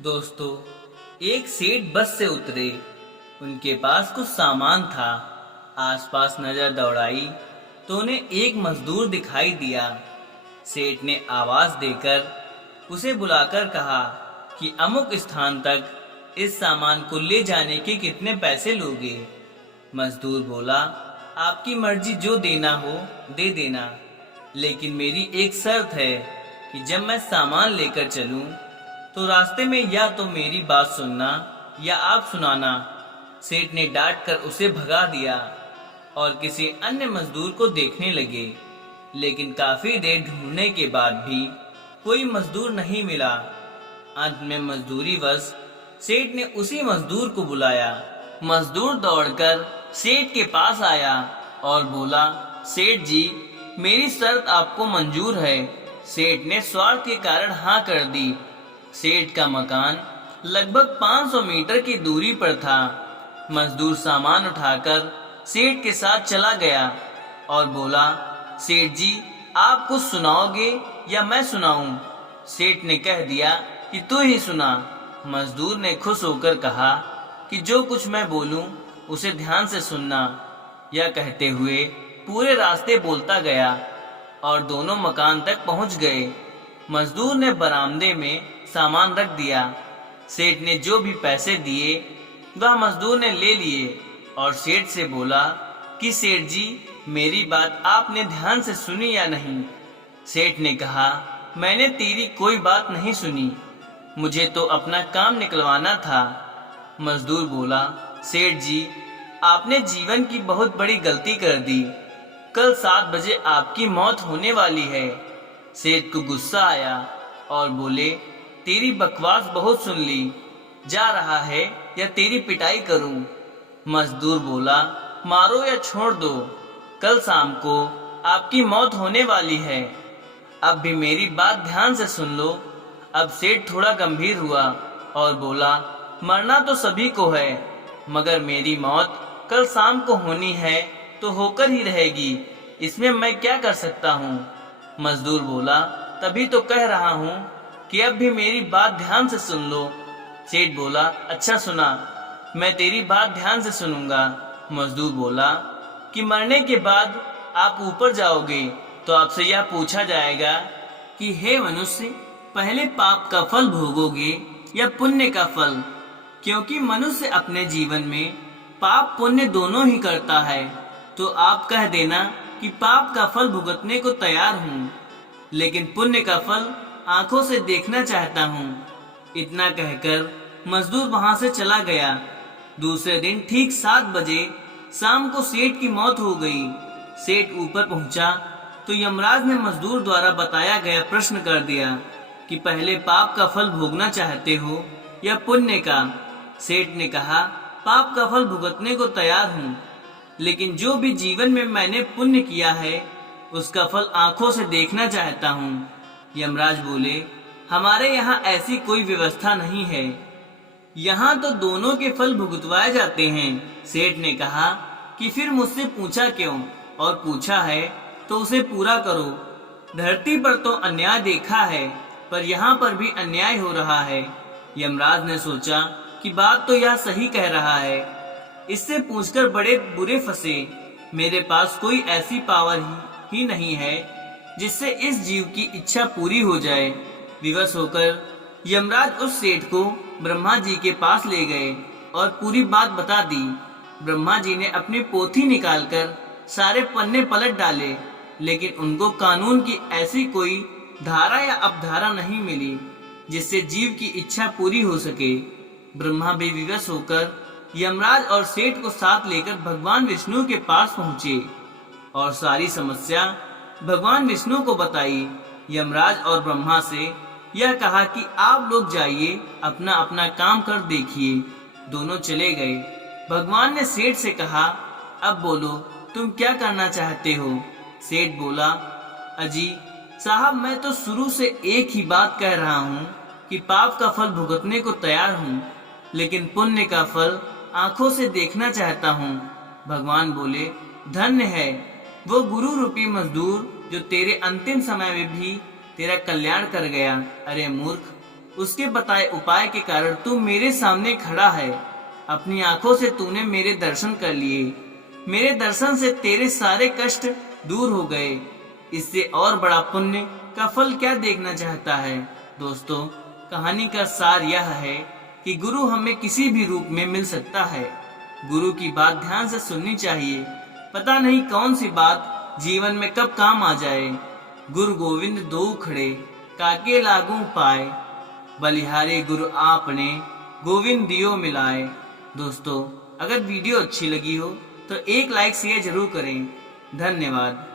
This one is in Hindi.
दोस्तों, एक सेठ बस से उतरे। उनके पास कुछ सामान था। आसपास नजर दौड़ाई तो उन्हें एक मजदूर दिखाई दिया। सेठ ने आवाज देकर उसे बुलाकर कहा कि अमुक स्थान तक इस सामान को ले जाने के कितने पैसे लोगे। मजदूर बोला, आपकी मर्जी, जो देना हो दे देना, लेकिन मेरी एक शर्त है कि जब मैं सामान लेकर चलूं तो रास्ते में या तो मेरी बात सुनना या आप सुनाना। सेठ ने डांट कर उसे भगा दिया और किसी अन्य मजदूर को देखने लगे, लेकिन काफी देर ढूंढने के बाद भी कोई मजदूर नहीं मिला। अंत में मजदूरी वश सेठ ने उसी मजदूर को बुलाया। मजदूर दौड़कर सेठ के पास आया और बोला, सेठ जी, मेरी शर्त आपको मंजूर है। सेठ ने स्वार्थ के कारण हाँ कर दी। सेठ का मकान लगभग 500 मीटर की दूरी पर था। मजदूर सामान उठाकर सेठ के साथ चला गया और बोला, सेठ जी, आप कुछ सुनाओगे या मैं सुनाऊं? सेठ ने कह दिया कि तू ही सुना। मजदूर ने खुश होकर कहा कि जो कुछ मैं बोलूं उसे ध्यान से सुनना। यह कहते हुए पूरे रास्ते बोलता गया और दोनों मकान तक पहुंच गए। मजदूर ने बरामदे में सामान रख दिया। सेठ ने जो भी पैसे दिए वह मजदूर ने ले लिए और सेठ से बोला कि सेठ जी, मेरी बात आपने ध्यान से सुनी या नहीं? सेठ ने कहा, मैंने तेरी कोई बात नहीं सुनी, मुझे तो अपना काम निकलवाना था। मजदूर बोला, सेठ जी, आपने जीवन की बहुत बड़ी गलती कर दी। कल 7 बजे आपकी मौत होने वाली है। सेठ को गुस्सा आया और बोले, तेरी बकवास बहुत सुन ली, जा रहा है या तेरी पिटाई करूं? मजदूर बोला, मारो या छोड़ दो, कल शाम को आपकी मौत होने वाली है। अब भी मेरी बात ध्यान से सुन लो। अब सेठ थोड़ा गंभीर हुआ और बोला, मरना तो सभी को है, मगर मेरी मौत कल शाम को होनी है तो होकर ही रहेगी, इसमें मैं क्या कर सकता हूँ? मजदूर बोला, तभी तो कह रहा हूँ कि अब भी मेरी बात ध्यान से सुन लो। सेठ बोला, अच्छा सुना, मैं तेरी बात ध्यान से सुनूंगा। मजदूर बोला कि मरने के बाद आप ऊपर जाओगे तो आपसे यह पूछा जाएगा कि हे मनुष्य, पहले पाप का फल भोगोगे या पुण्य का फल? क्योंकि मनुष्य अपने जीवन में पाप पुण्य दोनों ही करता है। तो आप कह देना कि पाप का फल भुगतने को तैयार हूँ, लेकिन पुण्य का फल आंखों से देखना चाहता हूँ। इतना कहकर मजदूर वहां से चला गया। दूसरे दिन ठीक 7 बजे शाम को सेठ की मौत हो गई। सेठ ऊपर पहुंचा तो यमराज ने मजदूर द्वारा बताया गया प्रश्न कर दिया कि पहले पाप का फल भोगना चाहते हो या पुण्य का? सेठ ने कहा, पाप का फल भुगतने को तैयार हूँ, लेकिन जो भी जीवन में मैंने पुण्य किया है उसका फल आंखों से देखना चाहता हूँ। यमराज बोले, हमारे यहाँ ऐसी कोई व्यवस्था नहीं है, यहाँ तो दोनों के फल भुगतवाए जाते हैं। सेठ ने कहा कि फिर मुझसे पूछा क्यों? और पूछा है तो उसे पूरा करो। धरती पर तो अन्याय देखा है, पर यहाँ पर भी अन्याय हो रहा है। यमराज ने सोचा कि बात तो यह सही कह रहा है, इससे पूछकर बड़े बुरे फंसे। मेरे पास कोई ऐसी पावर ही नहीं है जिससे इस जीव की इच्छा पूरी हो जाए। विवश होकर यमराज उस सेठ को ब्रह्मा जी के पास ले गए और पूरी बात बता दी। ब्रह्मा जी ने अपनी पोथी निकालकर सारे पन्ने पलट डाले, लेकिन उनको कानून की ऐसी कोई धारा या अपधारा नहीं मिली जिससे जीव की इच्छा पूरी हो सके। ब्रह्मा भी विवश होकर यमराज और सेठ को साथ लेकर भगवान विष्णु के पास पहुँचे और सारी समस्या भगवान विष्णु को बताई। यमराज और ब्रह्मा से यह कहा कि आप लोग जाइए, अपना अपना काम कर देखिए। दोनों चले गए। भगवान ने सेठ से कहा, अब बोलो, तुम क्या करना चाहते हो? सेठ बोला, अजी साहब, मैं तो शुरू से एक ही बात कह रहा हूँ कि पाप का फल भुगतने को तैयार हूँ, लेकिन पुण्य का फल आंखों से देखना चाहता हूँ। भगवान बोले, धन्य है वो गुरु रूपी मजदूर जो तेरे अंतिम समय में भी तेरा कल्याण कर गया। अरे मूर्ख, उसके बताए उपाय के कारण तू मेरे सामने खड़ा है। अपनी आंखों से तूने मेरे दर्शन कर लिए। मेरे दर्शन से तेरे सारे कष्ट दूर हो गए। इससे और बड़ा पुण्य का फल क्या देखना चाहता है। दोस्तों, कहानी का सार यह है कि गुरु हमें किसी भी रूप में मिल सकता है। गुरु की बात ध्यान से सुननी चाहिए। पता नहीं कौन सी बात जीवन में कब काम आ जाए। गुरु गोविंद दो खड़े, काके लागू पाए। बलिहारे गुरु आपने, गोविंद दियो मिलाए। दोस्तों, अगर वीडियो अच्छी लगी हो तो एक लाइक शेयर जरूर करें। धन्यवाद।